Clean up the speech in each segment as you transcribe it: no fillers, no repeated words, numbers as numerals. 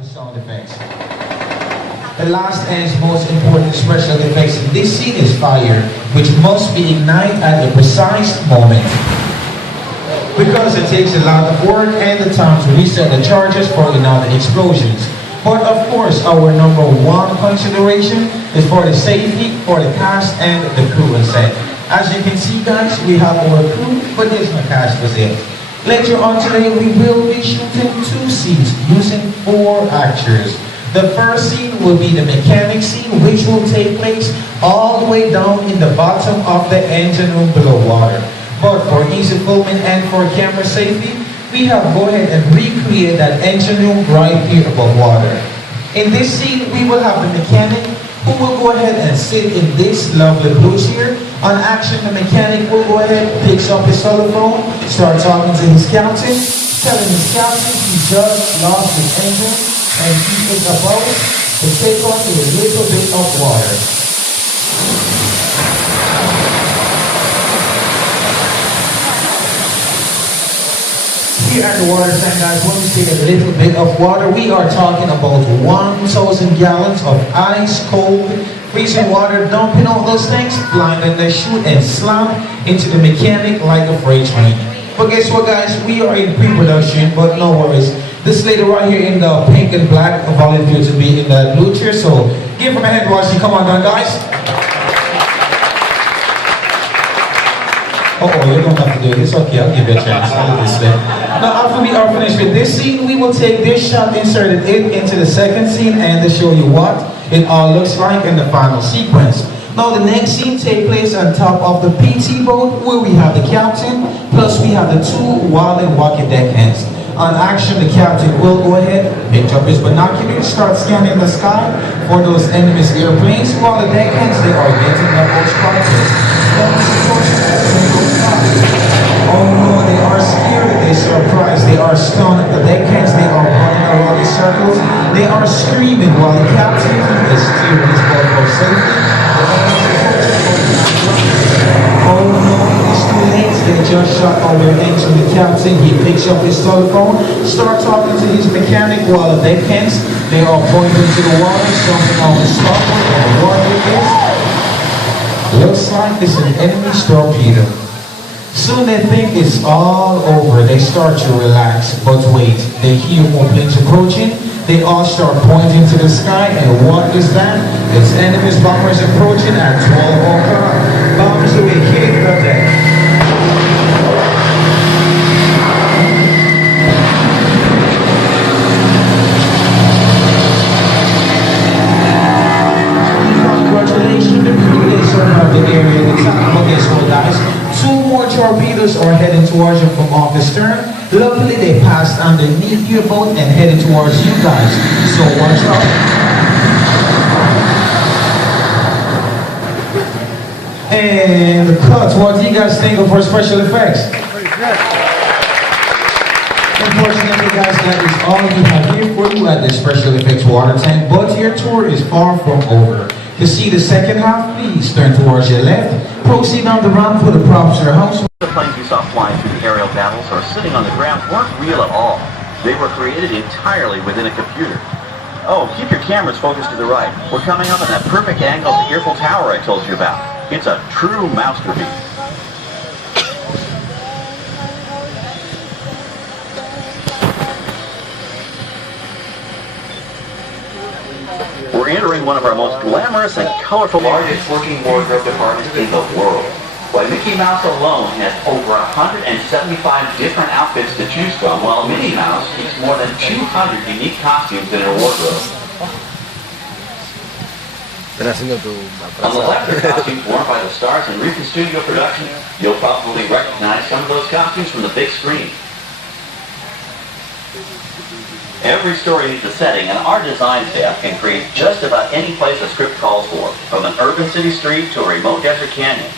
the sound effects. The last and most important special effects in this scene is fire, which must be ignited at the precise moment. Because it takes a lot of work and the time to reset the charges for another explosions. But of course, our number one consideration is for the safety for the cast and the crew on set. As you can see, guys, we have our crew, but there's no cast was it. Later on today, we will be shooting 2 scenes using 4 actors. The first scene will be the mechanic scene, which will take place all the way down in the bottom of the engine room below water. But for easy filming and for camera safety, we have go ahead and recreate that engine room right here above water. In this scene, we will have the mechanic who will go ahead and sit in this lovely blue chair. On action, the mechanic will go ahead, picks up his telephone, start talking to his captain, telling his captain he just lost his engine and he is about to take on a little bit of water. Here at the water tank, guys, when we say a little bit of water, we are talking about 1,000 gallons of ice cold freezing water, dumping all those things, flying in the chute and slam into the mechanic like a freight train. But guess what, guys? We are in pre-production, but no worries. This lady right here in the pink and black volunteered to be in the blue chair, so give her a hand while she come on down, guys. You don't have to do it. It's okay, I'll give you a chance. I'll do this way. Now, after we are finished with this scene, we will take this shot, inserted it into the second scene, and to show you what it all looks like in the final sequence. Now, the next scene takes place on top of the PT boat, where we have the captain, plus we have the 2 wild and wacky deckhands. On action, the captain will go ahead, pick up his binoculars, start scanning the sky for those enemy's airplanes, while the deckhands, they are getting the most progress. Oh no, they are scared, they surprised, they are stunned. The deckhands, they are running around in circles, they are screaming while the captain is steering his boat for safety. Oh no, it's too late, they just shot all their engine. The captain, he picks up his telephone, start talking to his mechanic while the deckhands, they are pointing to the water, something on the starboard, and the water is. Looks like it's an enemy torpedo. Soon they think it's all over. They start to relax, but wait, they hear more planes approaching. They all start pointing to the sky, and what is that? It's enemy's bombers approaching at 12 o'clock. Bombers will be hitting the deck. Congratulations, the crew, they survived the area at the time. But guess what, guys? 2 more torpedoes are heading towards you from off the stern. Luckily, they passed underneath your boat and headed towards you guys. So watch out. And the cuts. What do you guys think of our special effects? Unfortunately, guys, that is all we have here for you at the special effects water tank. But your tour is far from over. To see the second half, please turn towards your left. Proceed on the ramp for the props your house. The planes you saw flying through the aerial battles or sitting on the ground weren't real at all. They were created entirely within a computer. Oh, keep your cameras focused to the right. We're coming up at that perfect angle of the Eiffel Tower I told you about. It's a true masterpiece. We're entering one of our most glamorous and colorful largest working wardrobe departments in the world. Why, Mickey Mouse alone has over 175 different outfits to choose from, while Minnie Mouse keeps more than 200 unique costumes in her wardrobe. On the left are costumes worn by the stars in recent studio productions. You'll probably recognize some of those costumes from the big screen. Every story needs a setting, and our design staff can create just about any place a script calls for, from an urban city street to a remote desert canyon.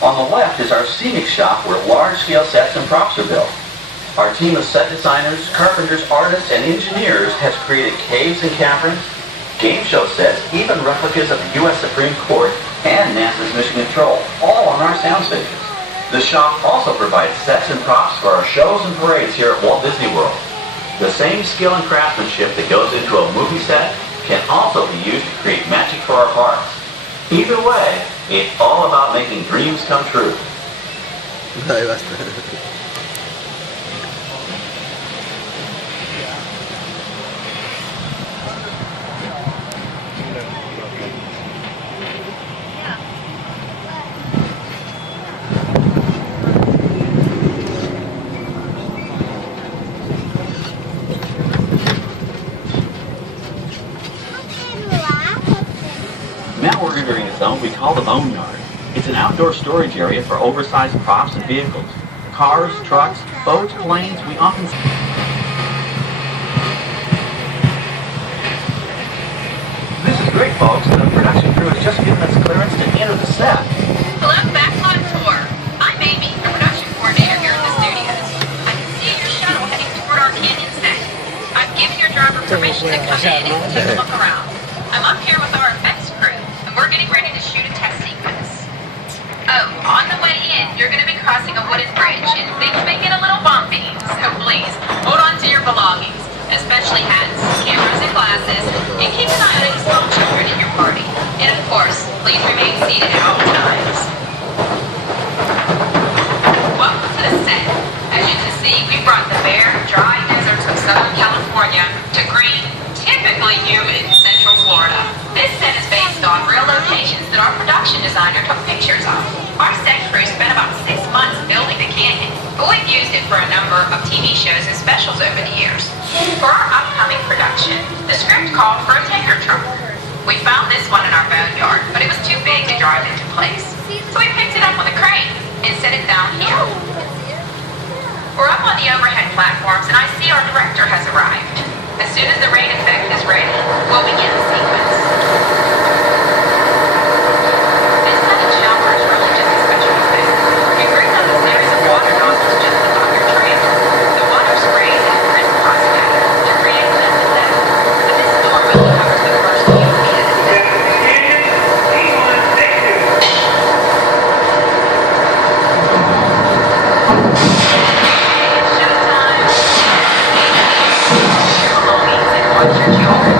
On the left is our scenic shop where large-scale sets and props are built. Our team of set designers, carpenters, artists, and engineers has created caves and caverns, game show sets, even replicas of the U.S. Supreme Court and NASA's Mission Control, all on our sound stations. The shop also provides sets and props for our shows and parades here at Walt Disney World. The same skill and craftsmanship that goes into a movie set can also be used to create magic for our parks. Either way, it's all about making dreams come true. Dai, basta. Now we're entering a zone we call the Boneyard. It's an outdoor storage area for oversized props and vehicles. Cars, trucks, boats, planes, we often see. This is great, folks. The production crew has just given us clearance to enter the set. Hello, Backlot Tour. I'm Amy, the production coordinator here at the studios. I can see your shuttle heading toward our canyon set. I've given your driver permission to come in and take a look around. I'm up here with our effects crew, and we're getting ready to shoot a test sequence. Oh, on the way in, you're going to be crossing a wooden bridge, and things may get a little bumpy, so please, hold on to your belongings, especially hats, cameras, and glasses, and keep an eye on any small children in your party. And of course, please remain seated at all times. Welcome to the set. As you can see, we brought the bare, dry deserts of Southern California to green, typically humid Central Florida. This set is based on real locations that our production designer took pictures of. Our set crew spent about 6 months building the canyon, but we've used it for a number of TV shows and specials over the years. For our upcoming production, the script called for a tanker truck. We found this one in our boneyard, but it was too big to drive into place. So we picked it up with a crane and set it down here. We're up on the overhead platforms, and I see our director has arrived. As soon as the rain effect is ready, we'll begin the sequence. This set of shower is really just a special effect. It brings up a series of water nozzles just above your trailer. The water sprays and crisscross pattern to create just a set. But this normally covers the first few feet of the set. It's showtime. Your belongings and watch your children.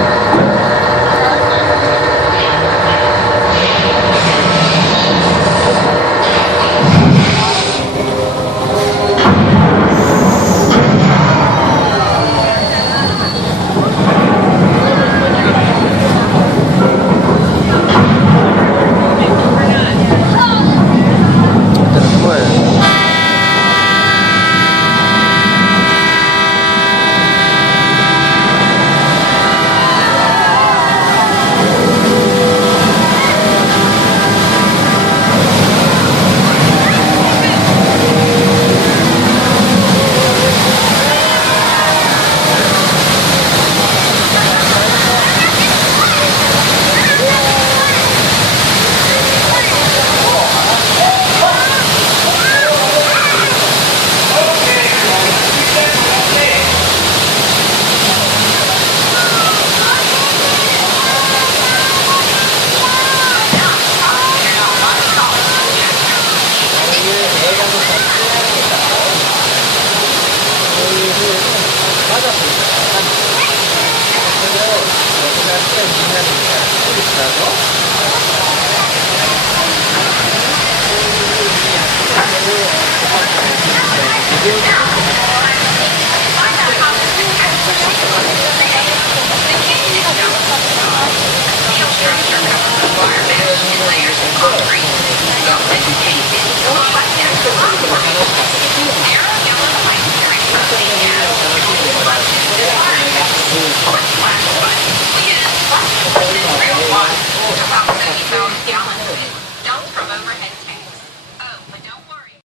Yeah.